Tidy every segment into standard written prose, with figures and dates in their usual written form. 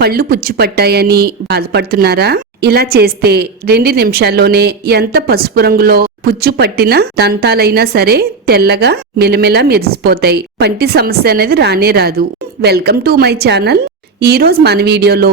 పళ్ళు పుచ్చి పట్టాయని బాధపడుతున్నారా? ఇలా చేస్తే 2 నిమిషాల్లోనే ఎంత పసుపు రంగులో పుచ్చు పట్టిన దంతాలైనా సరే తెల్లగా మెలమెలా మెరిసిపోతాయి. పంటి సమస్య అనేది రానే రాదు. Welcome to my channel. ఈ రోజు మన వీడియోలో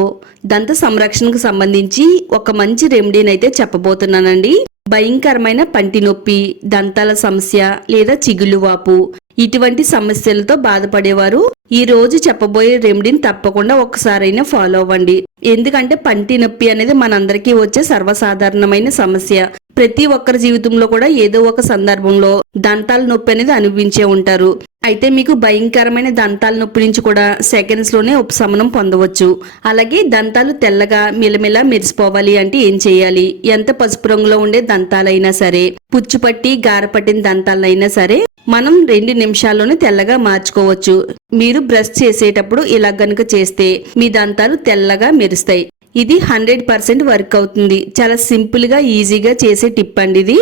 దంత సంరక్షణకు సంబంధించి ఒక మంచి రెమెడీని అయితే చెప్పబోతున్నానండి. భయంకరమైన పంటి నొప్పి, దంతాల సమస్య లేదా చిగుళ్ళు వాపు ఇటువంటి సమస్యలతో బాధపడేవారు ఈ రోజు చెప్పబోయే రెమెడీని తప్పకుండా ఒకసారైనా ఫాలో అవ్వండి. ఎందుకంటే పంటి నొప్పి అనేది మనందరికీ వచ్చే సర్వసాధారణమైన సమస్య. ప్రతి ఒక్కరి జీవితంలో కూడా ఏదో ఒక సందర్భంలో దంతాల నొప్పి అనేది అనుభవించే ఉంటారు. అయితే మీకు భయంకరమైన దంతాల నొప్పి నుంచి కూడా సెకండ్స్ లోనే ఉపశమనం పొందవచ్చు. అలాగే దంతాలు తెల్లగా మిలమిలా మెరిసిపోవాలి అంటే ఏం చేయాలి? ఎంత పసుపు రంగులో ఉండే దంతాలైనా సరే, పుచ్చుపట్టి గారపట్టిన దంతాలైనా సరే మనం 2 నిమిషాల్లోనే తెల్లగా మార్చుకోవచ్చు. మీరు బ్రష్ చేసేటప్పుడు ఇలా గనుక చేస్తే మీ దంతాలు తెల్లగా మెరుస్తాయి. ఇది 100% వర్క్ అవుతుంది. చాలా సింపుల్ గా ఈజీగా చేసే టిప్ అండి ఇది.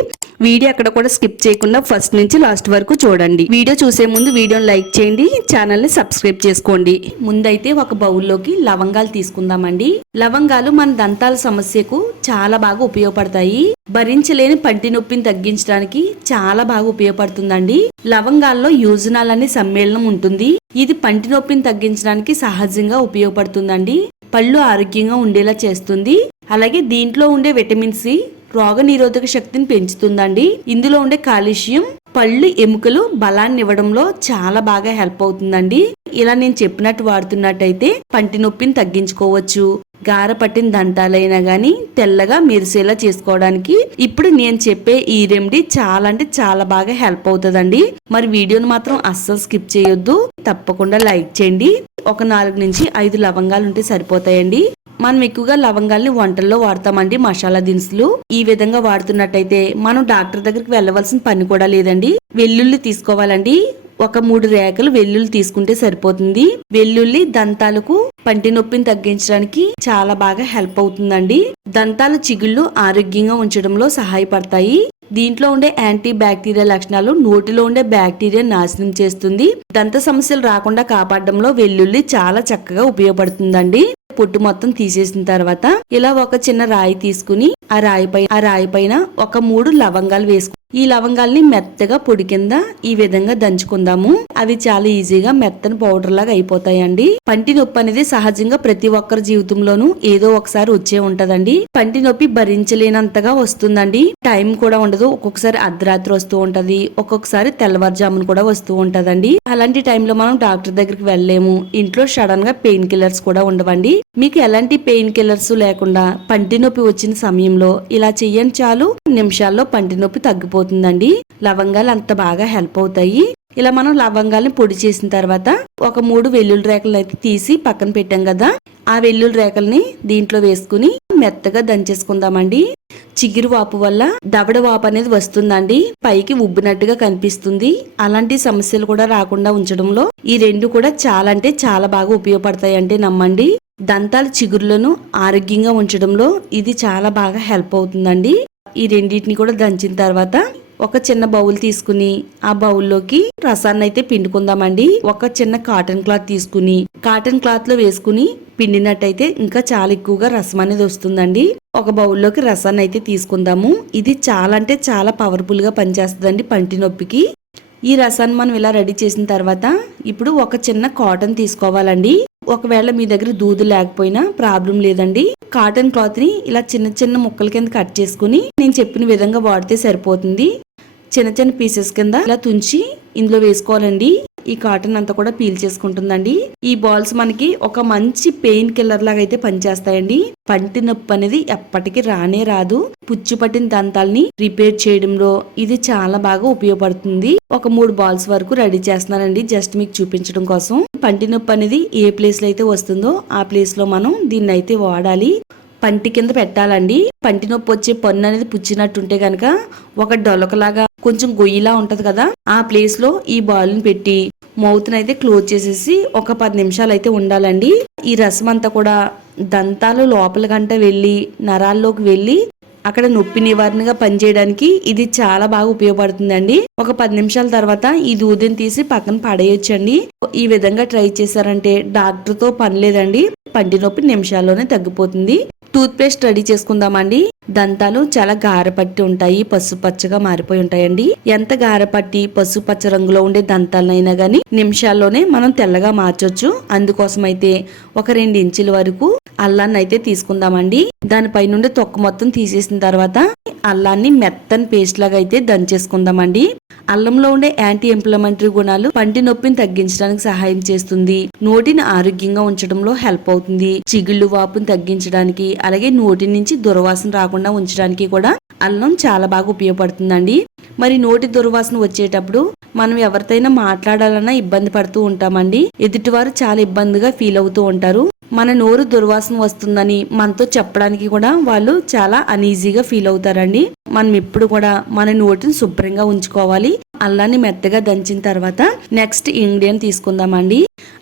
వీడియో అక్కడ కూడా స్కిప్ చేయకుండా ఫస్ట్ నుంచి లాస్ట్ వరకు చూడండి. వీడియో చూసే ముందు వీడియోని లైక్ చేయండి, ఛానల్ ని సబ్స్క్రైబ్ చేసుకోండి. ముందైతే ఒక బౌల్లోకి లవంగాలు తీసుకుందామండి. లవంగాలు మన దంతాల సమస్యకు చాలా బాగా ఉపయోగపడతాయి. భరించలేని పంటి నొప్పిని తగ్గించడానికి చాలా బాగా ఉపయోగపడుతుందండి. లవంగాల్లో యూజనాల్ అనే సమ్మేళనం ఉంటుంది. ఇది పంటి నొప్పిని తగ్గించడానికి సహజంగా ఉపయోగపడుతుందండి. పళ్ళు ఆరోగ్యంగా ఉండేలా చేస్తుంది. అలాగే దీంట్లో ఉండే విటమిన్ సి రోగ నిరోధక శక్తిని పెంచుతుందండి. ఇందులో ఉండే కాల్షియం పళ్ళు ఎముకలు బలాన్ని ఇవ్వడంలో చాలా బాగా హెల్ప్ అవుతుందండి. ఇలా నేను చెప్పినట్టు వాడుతున్నట్టయితే పంటి నొప్పిని తగ్గించుకోవచ్చు. గార పట్టిన దంతాలైనా గానీ తెల్లగా మెరిసేలా చేసుకోవడానికి ఇప్పుడు నేను చెప్పే ఈ రెమెడీ చాలా అంటే చాలా బాగా హెల్ప్ అవుతుందండి. మరి వీడియోని మాత్రం అస్సలు స్కిప్ చేయొద్దు. తప్పకుండా లైక్ చేయండి. ఒక 4 నుంచి 5 లవంగాలు ఉంటే సరిపోతాయండి. మనం ఎక్కువగా లవంగాల్ని వంటల్లో వాడతామండి, మసాలా దినుసులు. ఈ విధంగా వాడుతున్నట్టయితే మనం డాక్టర్ దగ్గరికి వెళ్ళవలసిన పని కూడా లేదండి. వెల్లుల్లి తీసుకోవాలండి. ఒక 3 రేకలు వెల్లుల్లి తీసుకుంటే సరిపోతుంది. వెల్లుల్లి దంతాలకు పంటి నొప్పిని తగ్గించడానికి చాలా బాగా హెల్ప్ అవుతుందండి. దంతాల చిగుళ్ళు ఆరోగ్యంగా ఉంచడంలో సహాయపడతాయి. దీంట్లో ఉండే యాంటీ బ్యాక్టీరియా లక్షణాలు నోటిలో ఉండే బ్యాక్టీరియా నాశనం చేస్తుంది. దంత సమస్యలు రాకుండా కాపాడడంలో వెల్లుల్లి చాలా చక్కగా ఉపయోగపడుతుందండి. పొట్టు మొత్తం తీసేసిన తర్వాత ఇలా ఒక చిన్న రాయి తీసుకుని ఆ రాయి పైన ఒక 3 లవంగాలు వేసుకుని ఈ లవంగాల్ని మెత్తగా పొడి కింద ఈ విధంగా దంచుకుందాము. అవి చాలా ఈజీగా మెత్తని పౌడర్ లాగా అయిపోతాయండి. పంటి నొప్పి అనేది సహజంగా ప్రతి ఒక్కరి జీవితంలోనూ ఏదో ఒకసారి వచ్చే ఉంటదండి. పంటి నొప్పి భరించలేనంతగా వస్తుందండి. టైం కూడా ఉండదు. ఒక్కొక్కసారి అర్ధరాత్రి వస్తూ ఉంటది, ఒక్కొక్కసారి తెల్లవారుజామున కూడా వస్తూ ఉంటదండి. అలాంటి టైంలో మనం డాక్టర్ దగ్గరికి వెళ్ళలేము. ఇంట్లో సడన్ గా పెయిన్ కిల్లర్స్ కూడా ఉండవండి. మీకు ఎలాంటి పెయిన్ కిల్లర్స్ లేకుండా పంటి నొప్పి వచ్చిన సమయంలో ఇలా చెయ్యండి, చాలు నిమిషాల్లో పంటి నొప్పి తగ్గిపోతుందండి. లవంగాలు అంత బాగా హెల్ప్ అవుతాయి. ఇలా మనం లవంగాల్ని పొడి చేసిన తర్వాత ఒక 3 వెల్లుల్లి రేకలను అయితే తీసి పక్కన పెట్టాం కదా, ఆ వెల్లుల్లి రేకల్ని దీంట్లో వేసుకుని మెత్తగా దంచేసుకుందామండి. చిగురు వాపు వల్ల దవడ వాపు అనేది వస్తుందండి. పైకి ఉబ్బినట్టుగా కనిపిస్తుంది. అలాంటి సమస్యలు కూడా రాకుండా ఉంచడంలో ఈ 2 కూడా చాలా అంటే చాలా బాగా ఉపయోగపడతాయి అంటే నమ్మండి. దంతాల చిగురులను ఆరోగ్యంగా ఉంచడంలో ఇది చాలా బాగా హెల్ప్ అవుతుందండి. ఈ రెండింటిని కూడా దంచిన తర్వాత ఒక చిన్న బౌల్ తీసుకుని ఆ బౌల్లోకి రసాన్ని అయితే పిండుకుందామండి. ఒక చిన్న కాటన్ క్లాత్ తీసుకుని కాటన్ క్లాత్ లో వేసుకుని పిండినట్టయితే ఇంకా చాలా ఎక్కువగా రసం అనేది వస్తుందండి. ఒక బౌల్లోకి రసాన్ని అయితే తీసుకుందాము. ఇది చాలా అంటే చాలా పవర్ఫుల్ గా పనిచేస్తుందండి పంటి నొప్పికి. ఈ రసాన్ని మనం ఇలా రెడీ చేసిన తర్వాత ఇప్పుడు ఒక చిన్న కాటన్ తీసుకోవాలండి. ఒకవేళ మీ దగ్గర దూది లేకపోయినా ప్రాబ్లం లేదండి. కాటన్ క్లాత్ ని ఇలా చిన్న చిన్న ముక్కల కింద కట్ చేసుకుని నేను చెప్పిన విధంగా వాడితే సరిపోతుంది. చిన్న చిన్న పీసెస్ కింద ఇలా తుంచి ఇందులో వేసుకోవాలండి. ఈ కాటన్ అంతా కూడా పీల్ చేసుకుంటుందండి. ఈ బాల్స్ మనకి ఒక మంచి పెయిన్ కిల్లర్ లాగా అయితే పనిచేస్తాయండి. పంటి నొప్పి అనేది ఎప్పటికీ రానే రాదు. పుచ్చు పట్టిన దంతాల్ని రిపేర్ చేయడంలో ఇది చాలా బాగా ఉపయోగపడుతుంది. ఒక 3 బాల్స్ వరకు రెడీ చేస్తున్నానండి, జస్ట్ మీకు చూపించడం కోసం. పంటి నొప్పి అనేది ఏ ప్లేస్ లో అయితే వస్తుందో ఆ ప్లేస్ లో మనం దీన్ని అయితే వాడాలి. పంటి కింద పెట్టాలండి. పంటి నొప్పి వచ్చే పన్ను అనేది పుచ్చినట్టుంటే గనక ఒక డొలకలాగా కొంచెం గొయ్యిలా ఉంటది కదా, ఆ ప్లేస్ లో ఈ బాల్ ని పెట్టి మౌత్ అయితే క్లోజ్ చేసేసి ఒక 10 నిమిషాలు అయితే ఉండాలండి. ఈ రసం అంతా కూడా దంతాలు లోపల గంట వెళ్ళి నరాల్లోకి వెళ్ళి అక్కడ నొప్పి నివారణగా పనిచేయడానికి ఇది చాలా బాగా ఉపయోగపడుతుందండి. ఒక 10 నిమిషాల తర్వాత ఈ దూదిని తీసి పక్కన పడేయొచ్చండి. ఈ విధంగా ట్రై చేశారంటే డాక్టర్ తో పని లేదండి. పంటి నొప్పి నిమిషాల్లోనే తగ్గిపోతుంది. టూత్ పేస్ట్ రెడీ చేసుకుందామండి. దంతాలు చాలా గారపట్టి ఉంటాయి, పసుపచ్చగా మారిపోయి ఉంటాయండి. ఎంత గారపట్టి పసుపచ్చ రంగులో ఉండే దంతాలైనా గానీ నిమిషాల్లోనే మనం తెల్లగా మార్చొచ్చు. అందుకోసం అయితే ఒక 2 ఇంచుల వరకు అల్లాన్ని అయితే తీసుకుందామండి. దానిపై నుండి తొక్క మొత్తం తీసేసిన తర్వాత అల్లాన్ని మెత్తని పేస్ట్ లాగా అయితే దంచేసుకుందామండి. అల్లంలో ఉండే యాంటీ ఇన్ఫ్లమేటరీ గుణాలు పంటి నొప్పిని తగ్గించడానికి సహాయం చేస్తుంది. నోటిని ఆరోగ్యంగా ఉంచడంలో హెల్ప్ అవుతుంది. చిగుళ్ళు వాపుని తగ్గించడానికి, అలాగే నోటి నుంచి దుర్వాసన రాకుండా ఉంచడానికి కూడా అల్లం చాలా బాగా ఉపయోగపడుతుందండి. మరి నోటి దుర్వాసన వచ్చేటప్పుడు మనం ఎవరితోనైనా మాట్లాడాలన్నా ఇబ్బంది పడుతూ ఉంటామండి. ఎదుటివారు చాలా ఇబ్బందిగా ఫీల్ అవుతూ ఉంటారు. మన నోరు దుర్వాసన వస్తుందని మనతో చెప్పడానికి కూడా వాళ్ళు చాలా అనీజీగా ఫీల్ అవుతారండి. మనం ఎప్పుడు కూడా మన నోటిని శుభ్రంగా ఉంచుకోవాలి. అల్లాన్ని మెత్తగా దంచిన తర్వాత నెక్స్ట్ ఇంగ్రీడియంట్ తీసుకుందామండి.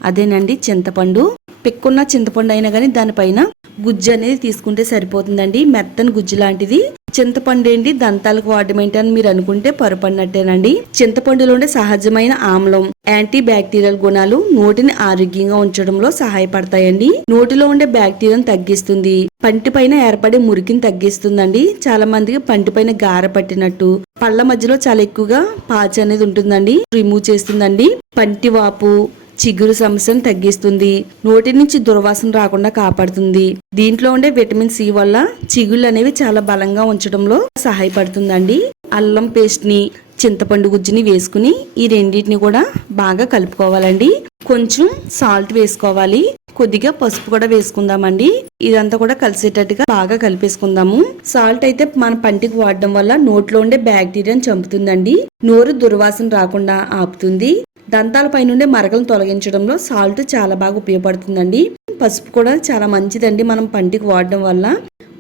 అదేనండి చింతపండు. పెక్కున్న చింతపండు అయినా కానీ దానిపైన గుజ్జు అనేది తీసుకుంటే సరిపోతుందండి. మెత్తని గుజ్జు లాంటిది. చింతపండు ఏంటి దంతాలకు వాడమేంటి అని మీరు అనుకుంటే పొరపడినట్టేనండి. చింతపండులో ఉండే సహజమైన ఆమ్లం, యాంటీ బ్యాక్టీరియల్ గుణాలు నోటిని ఆరోగ్యంగా ఉంచడంలో సహాయపడతాయండి. నోటిలో ఉండే బ్యాక్టీరియాను తగ్గిస్తుంది. పంటి పైన ఏర్పడే మురికిని తగ్గిస్తుందండి. చాలా మందికి పంటి పైన గార పట్టినట్టు, పళ్ళ మధ్యలో చాలా ఎక్కువగా పాచి అనేది ఉంటుందండి. రిమూవ్ చేస్తుందండి. పంటి వాపు, చిగురు సమస్యను తగ్గిస్తుంది. నోటి నుంచి దుర్వాసన రాకుండా కాపాడుతుంది. దీంట్లో ఉండే విటమిన్ సి వల్ల చిగుళ్ళు అనేవి చాలా బలంగా ఉంచడంలో సహాయపడుతుందండి. అల్లం పేస్ట్ ని, చింతపండు గుజ్జుని వేసుకుని ఈ రెండింటిని కూడా బాగా కలుపుకోవాలండి. కొంచెం సాల్ట్ వేసుకోవాలి. కొద్దిగా పసుపు కూడా వేసుకుందామండి. ఇదంతా కూడా కలిసేటట్టుగా బాగా కలిపేసుకుందాము. సాల్ట్ అయితే మన పంటికి వాడడం వల్ల నోట్లో ఉండే బ్యాక్టీరియాను చంపుతుందండి. నోరు దుర్వాసన రాకుండా ఆపుతుంది. దంతాల పై నుండి మరకలను తొలగించడంలో సాల్ట్ చాలా బాగా ఉపయోగపడుతుందండి. పసుపు కూడా చాలా మంచిదండి. మనం పంటికి వాడడం వల్ల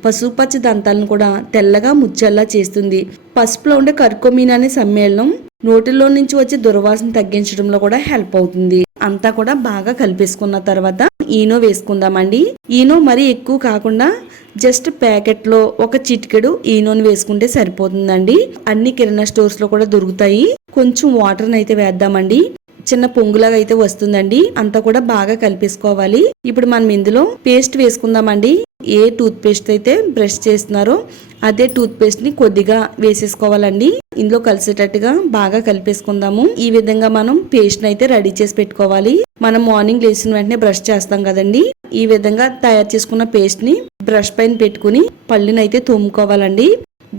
పసుపచ్చ దంతాలను కూడా తెల్లగా ముచ్చేలా చేస్తుంది. పసుపులో ఉండే కర్కోమిన్ అనే సమ్మేళనం నోటిలో నుంచి వచ్చే దుర్వాసన తగ్గించడంలో కూడా హెల్ప్ అవుతుంది. అంతా కూడా బాగా కలిపేసుకున్న తర్వాత ఈనో వేసుకుందామండి. ఈనో మరీ ఎక్కువ కాకుండా జస్ట్ ప్యాకెట్ లో ఒక చిటికెడు ఈనోని వేసుకుంటే సరిపోతుందండి. అన్ని కిరాణా స్టోర్స్ లో కూడా దొరుకుతాయి. కొంచెం వాటర్ అయితే వేద్దామండి. చిన్న పొంగులాగా అయితే వస్తుందండి. అంతా కూడా బాగా కలిపేసుకోవాలి. ఇప్పుడు మనం ఇందులో పేస్ట్ వేసుకుందామండి. ఏ టూత్ పేస్ట్ అయితే బ్రష్ చేస్తున్నారో అదే టూత్ పేస్ట్ ని కొద్దిగా వేసేసుకోవాలండి. ఇందులో కలిసేటట్టుగా బాగా కలిపేసుకుందాము. ఈ విధంగా మనం పేస్ట్ ని అయితే రెడీ చేసి పెట్టుకోవాలి. మనం మార్నింగ్ లేచిన వెంటనే బ్రష్ చేస్తాం కదండి. ఈ విధంగా తయారు చేసుకున్న పేస్ట్ ని బ్రష్ పైన పెట్టుకుని పళ్ళుని అయితే తోముకోవాలండి.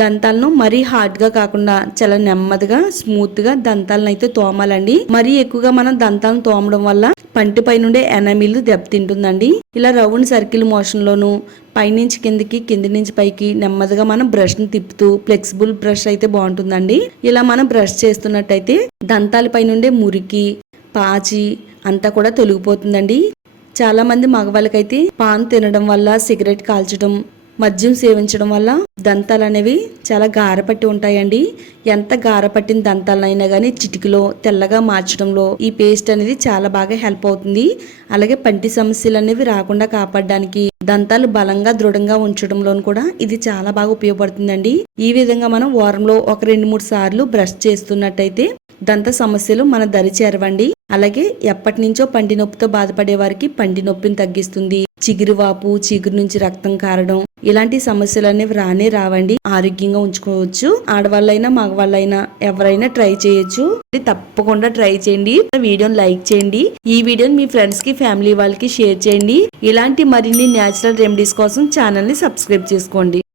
దంతాలను మరీ హార్డ్ గా కాకుండా చాలా నెమ్మదిగా స్మూత్ గా దంతాలను అయితే తోమాలండి. మరీ ఎక్కువగా మనం దంతాలను తోమడం వల్ల పంటి పై నుండే ఎనామిల్ దెబ్బతింటుందండి. ఇలా రౌండ్ సర్కిల్ మోషన్ లోను పైనుంచి కిందికి, కింది నుంచి పైకి నెమ్మదిగా మనం బ్రష్ ని తిప్పుతూ, ఫ్లెక్సిబుల్ బ్రష్ అయితే బాగుంటుందండి. ఇలా మనం బ్రష్ చేస్తున్నట్టయితే దంతాల పై నుండే మురికి, పాచి అంతా కూడా తొలగిపోతుందండి. చాలా మంది మగవాళ్ళకైతే పాన్ తినడం వల్ల, సిగరెట్ కాల్చడం, మద్యం సేవించడం వల్ల దంతాలు అనేవి చాలా గారపట్టి ఉంటాయండి. ఎంత గారపట్టిన దంతాలైనా కానీ చిటికలో తెల్లగా మార్చడంలో ఈ పేస్ట్ అనేది చాలా బాగా హెల్ప్ అవుతుంది. అలాగే పంటి సమస్యలు అనేవి రాకుండా కాపాడడానికి, దంతాలు బలంగా దృఢంగా ఉంచడంలో కూడా ఇది చాలా బాగా ఉపయోగపడుతుందండి. ఈ విధంగా మనం వారంలో ఒక 2-3 సార్లు బ్రష్ చేస్తున్నట్టయితే దంత సమస్యలు మన దరి చేరవండి. అలాగే ఎప్పటి నుంచో పంటి నొప్పితో బాధపడే వారికి పంటి నొప్పిని తగ్గిస్తుంది. చిగురు వాపు, చిగురు నుంచి రక్తం కారడం ఇలాంటి సమస్యలు అనేవి రావండి. ఆరోగ్యంగా ఉంచుకోవచ్చు. ఆడవాళ్ళైనా మగవాళ్ళైనా ఎవరైనా ట్రై చేయొచ్చు. తప్పకుండా ట్రై చేయండి. వీడియోని లైక్ చేయండి. ఈ వీడియోని మీ ఫ్రెండ్స్ కి, ఫ్యామిలీ వాళ్ళకి షేర్ చేయండి. ఇలాంటి మరిన్ని న్యాచురల్ రెమెడీస్ కోసం ఛానల్ ని సబ్స్క్రైబ్ చేసుకోండి.